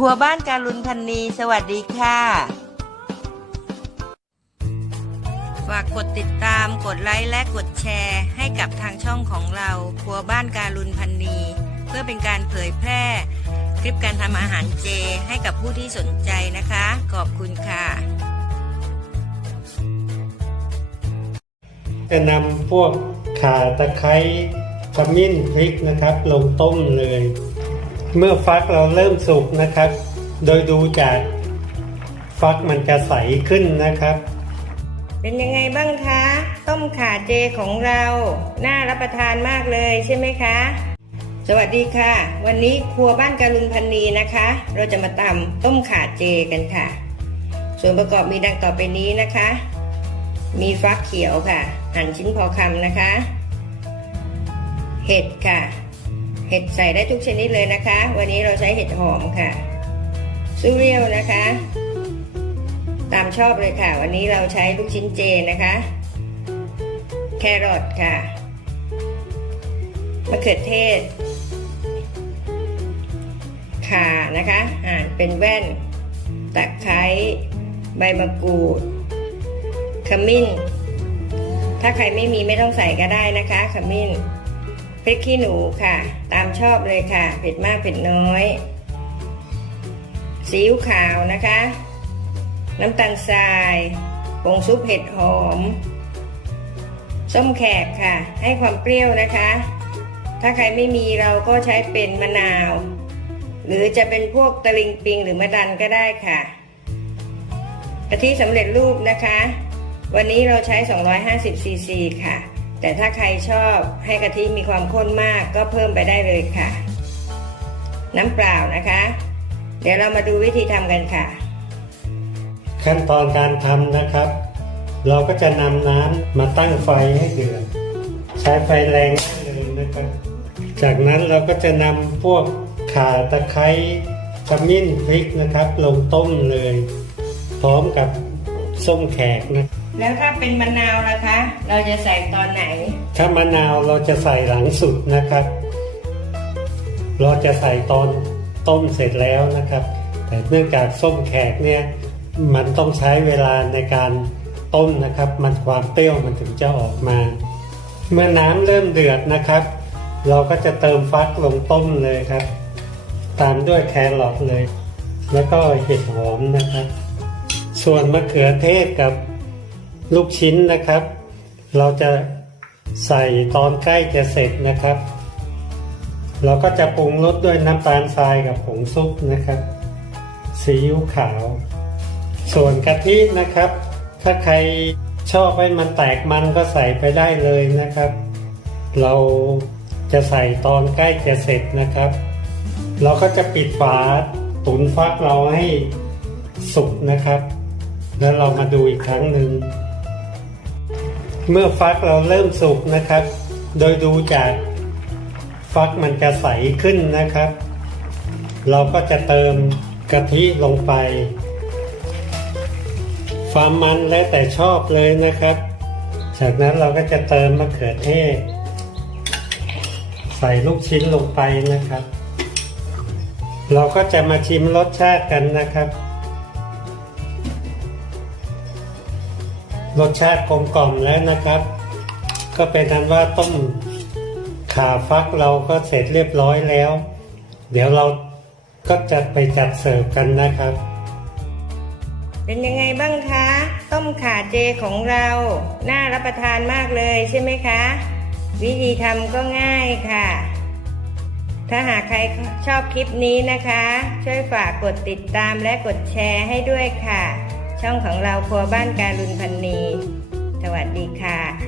ครัวบ้านการุณพันนีสวัสดีค่ะ ฝากกดติดตามกดไลค์และกดแชร์ให้กับทางช่องของเรา ครัวบ้านการุณพันนีเพื่อเป็นการเผยแพร่คลิปการทำอาหารเจให้กับผู้ที่สนใจนะคะ ขอบคุณค่ะ จะนำพวกข่าตะไคร้ขมิ้นพริกนะครับ ลงต้มเลย เมื่อฟักเราเริ่มสุกนะครับ โดยดูจากฟักมันจะใสขึ้นนะครับ เป็นยังไงบ้างคะ ต้มข่าเจของเรา น่ารับประทานมากเลยใช่ไหมคะ สวัสดีค่ะ วันนี้ครัวบ้านการุณพันนีนะคะ เราจะมาตำต้มข่าเจกันค่ะ ส่วนประกอบมีดังต่อไปนี้นะคะ มีฟักเขียวค่ะ หั่นชิ้นพอคำนะคะ เห็ดค่ะ เห็ดใส่ได้ทุกชนิดเลยนะคะ วันนี้เราใช้เห็ดหอมค่ะซูเรียลนะคะ ตามชอบเลยค่ะ วันนี้เราใช้ลูกชิ้นเจนะคะ แครอทค่ะมะเขือเทศข่านะคะหั่นเป็นแว่นตะไคร้ใบมะกรูดขมิ้น ถ้าใครไม่มีไม่ต้องใส่ก็ได้นะคะขมิ้น พริกขี้หนูค่ะ ตามชอบเลยค่ะ เผ็ดมากเผ็ดน้อยซีอิ๊วขาวนะคะ น้ำตาลทรายผงซุปเห็ดหอม ส้มแขกค่ะ ให้ความเปรี้ยวนะคะ ถ้าใครไม่มีเราก็ใช้เป็นมะนาว หรือจะเป็นพวกตะลิงปิงหรือมะดันก็ได้ค่ะกะทิสำเร็จรูปนะคะ วันนี้เราใช้ 250ซีซีค่ะ แต่ถ้าใครชอบให้กะทิมีความข้นมากก็เพิ่มไปได้เลยค่ะ น้ำเปล่านะคะ เดี๋ยวเรามาดูวิธีทำกันค่ะ ขั้นตอนการทำนะครับ เราก็จะนำน้ำมาตั้งไฟให้เดือดใช้ไฟแรงได้เลยนะครับจากนั้นเราก็จะนำพวกข่าตะไคร้ขมิ้นพริกนะครับ ลงต้มเลย พร้อมกับส้มแขกนะ แล้วถ้าเป็นมะนาวล่ะคะ เราจะใส่ตอนไหน ถ้ามะนาวเราจะใส่หลังสุดนะครับ เราจะใส่ตอนต้มเสร็จแล้วนะครับ แต่เนื่องจากส้มแขกเนี่ยมันต้องใช้เวลาในการต้มนะครับ มันความเปรี้ยวมันถึงจะออกมา เมื่อน้ำเริ่มเดือดนะครับ เราก็จะเติมฟักลงต้มเลยครับ ตามด้วยแครอทเลย แล้วก็เห็ดหอมนะครับ ส่วนมะเขือเทศกับ ลูกชิ้นนะครับ เราจะใส่ตอนใกล้จะเสร็จนะครับ เราก็จะปรุงรสด้วยน้ำตาลทรายกับผงซุปนะครับซีอิ๊วขาว ส่วนกะทินะครับ ถ้าใครชอบให้มันแตกมันก็ใส่ไปได้เลยนะครับ เราจะใส่ตอนใกล้จะเสร็จนะครับ เราก็จะปิดฝาตุนฟักเราให้สุกนะครับ แล้วเรามาดูอีกครั้งหนึ่ง เมื่อฟักเราเริ่มสุกนะครับ โดยดูจากฟักมันจะใสขึ้นนะครับ เราก็จะเติมกะทิลงไปความมันแล้วแต่ชอบเลยนะครับ จากนั้นเราก็จะเติมมะเขือเทศ ใส่ลูกชิ้นลงไปนะครับ เราก็จะมาชิมรสชาติกันนะครับ รสชาติกลมกล่อมแล้วนะครับ ก็เป็นนั้นว่าต้มขาฟักเราก็เสร็จเรียบร้อยแล้ว เดี๋ยวเราก็จะไปจัดเสิร์ฟกันนะครับ เป็นยังไงบ้างคะ ต้มข่าเจของเรา น่ารับประทานมากเลยใช่ไหมคะ วิธีทำก็ง่ายค่ะ ถ้าหากใครชอบคลิปนี้นะคะ ช่วยฝากกดติดตามและกดแชร์ให้ด้วยค่ะ ช่องของเราครัวบ้านการุณพันนี สวัสดีค่ะ